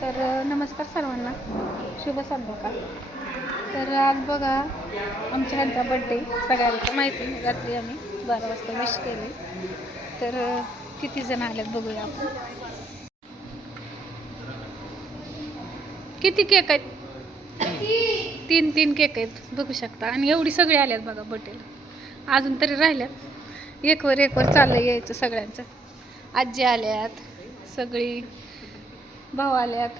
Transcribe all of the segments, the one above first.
तर नमस्कार सर्वांना, शुभ संध्याकाळ. तर आज बघा आमच्या ह्यांचा बड्डे, सगळ्यांना माहिती. रात्री आम्ही 12 वाजता विश केले. तर किती जण आलेत बघूया आपण. किती केक आहेत? 3 केक आहेत बघू शकता. आणि एवढी सगळी आल्यात बघा बड्डेला. अजून तरी राहिल्यात. एकवर चाललं यायचं सगळ्यांचं. आजी आल्यात, सगळी भाऊ आल्यात,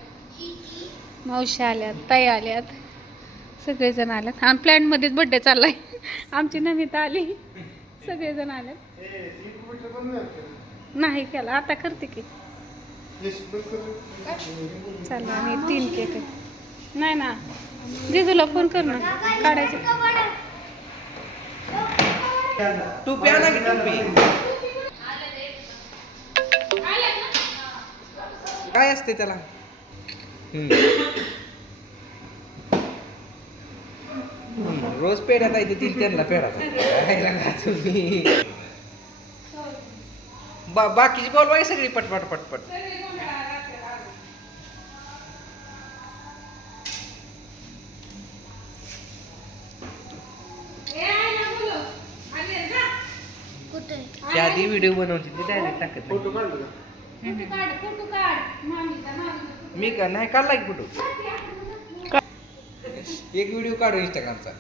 मावशी आल्यात, ताई आल्यात, सगळेजण आल्यात. आणि प्लॅनमध्येच बड्डे चाललाय. आमची नमिता आली, सगळेजण आल्यात. नाही केला, आता करते की. चला आणि 3 केक आहेत. नाही ना, जिजूला फोन कर ना, काढायचं. टोपी आणा की टोपी. काय असते त्याला? रोज पेढ्यात आहे ती त्यांना पेढा तुम्ही. बाकीची बोलवाय सगळी पटपट पटपट. त्या आधी व्हिडिओ बनवते ती डायरेक्ट टाकत. फोटो काढ. मी का नाही काढला की फोटो. एक व्हिडिओ काढू इंस्टाग्रामचा.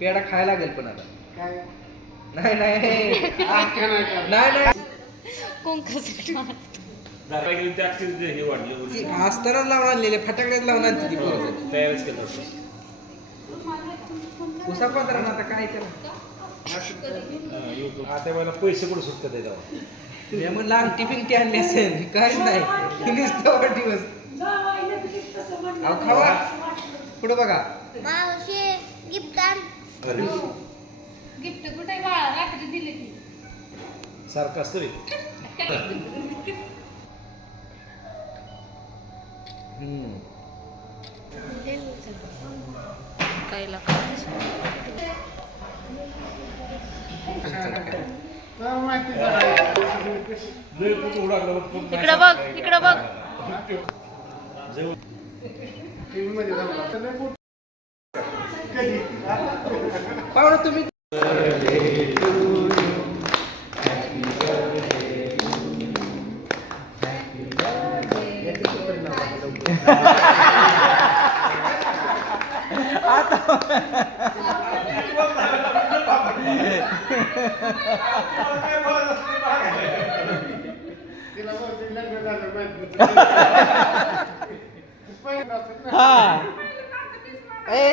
पेढा खायला लागेल पण आता. नाही नाही नाही असतानाच लावून आणलेले फटाकड्यात लावून आणते ती तयारच केलं. उसा पंधरा आता काय केलं आता मला पैसे कुठे सुटतात तेव्हा. म्हणलं अंगठी पिंगटी आणली असेल काय नाही दिवस. खावा पुढे बघा. गिफ्ट कुठे बाळा, रात्री दिले की. सारखं असतं रे. कायला इकडं बघ, इकडं बघ. पाहुणा तुम्ही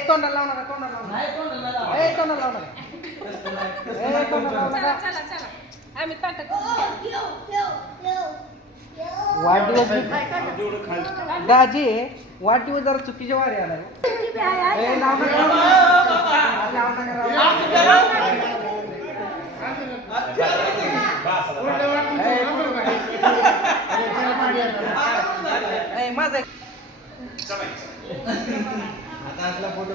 तोंडाला लावणार आम्ही ताटत वाढदिवस दाजी वाढदिवस जरा चुकीच्या वारी आला. माझा आता असला फोटो